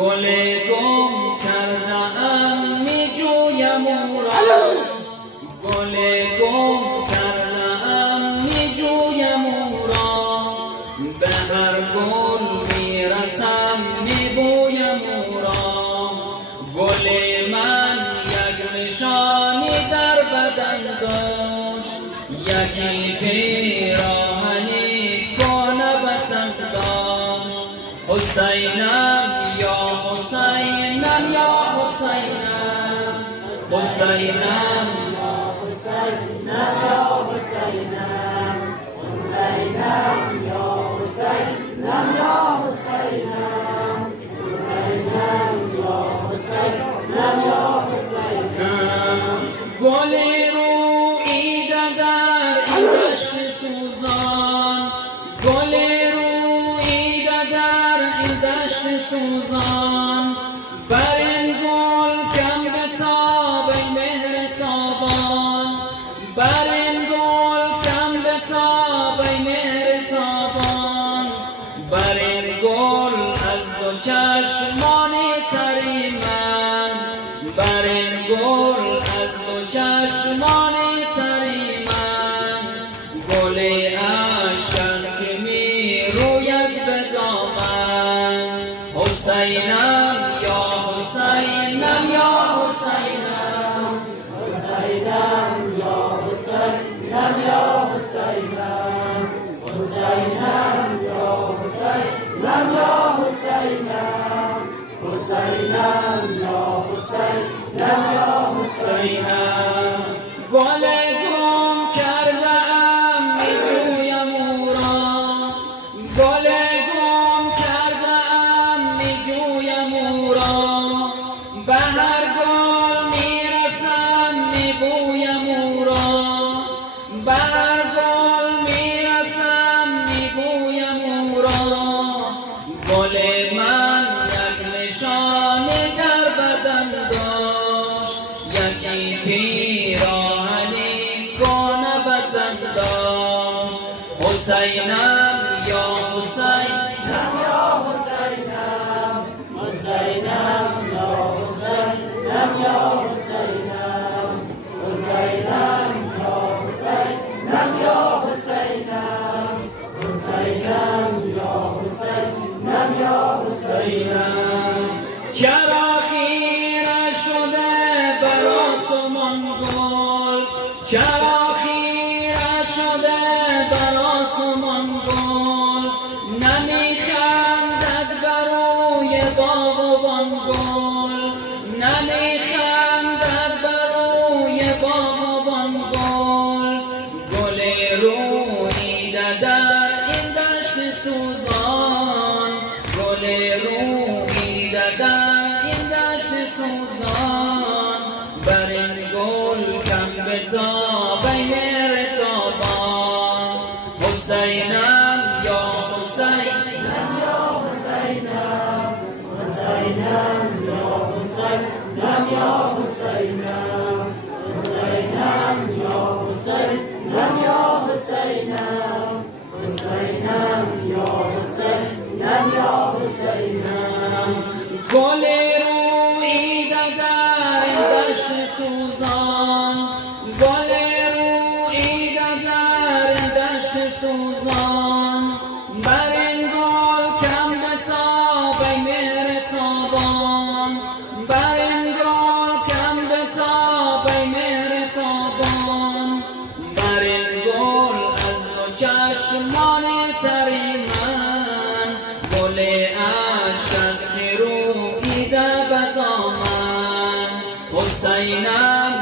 گل گم کرده‌ام می جویم او را، گل گم کرده‌ام می جویم او را، به هر گل می رسم می بویم او را. گل من یک نشانی در بدن داشت، یکی پیراهنی کهنه به تن داشت. حسینم یا حسینم یا حسینم، حسینم یا حسینم یا حسینم، حسینم یا حسینم یا حسینم، حسینم یا حسینم یا حسینم. گلی روییده در این دشت سوزان، گلی روییده در این دشت سوزان، بر این گل کم بتاب ای مهر تابان، بر این گل کم بتاب ای مهر تابان. بر این گل از دو چشمان تری من، بر این گل از دو چشمان تری من. گل عشق است که می روید به دامن. حسینم یا حسینم یا حسینم، حسینم یا حسینم یا حسینم، حسینم یا حسینم یا حسینم، حسینم یا حسینم یا حسینم. گل گم کرده‌ام می جویم او را، گل گم کرده‌ام می جویم او را، به هر گل می رسم می بویم او را، به هر گل می رسم می بویم او را. گل من یک نشانی در بدن داشت، یکی پیراهنی کهنه به تن داشت. حسینم یا حسینم یا حسینم، حسینم یا حسینم یا حسینم، حسینم یا حسینم یا حسینم، حسینم یا حسینم یا حسینم. چرا خیره شده بر آسمان گل، چرا خیره شده بر آسمان گل، نمی خندد بر روی باغبان گل، نمی خندد بر روی باغبان گل. گل روییده در این دشت سوزان، گل روییده در این دشت سوزان، بر این گل کم بتاب ای مهر تابان. حسینم یا حسینم یا حسینم، حسینم یا حسینم یا حسینم، حسینم یا حسینم یا حسینم، حسینم یا حسینم یا حسینم. گل روییده در این دشت سوزان، گل روییده در این دشت سوزان، بر این گل کم بتاب ای مهر تابان، بر این گل کم بتاب ای مهر تابان. بر این گل از دو چشمان تری من، گل عشق است که روییده به دامن. حسینم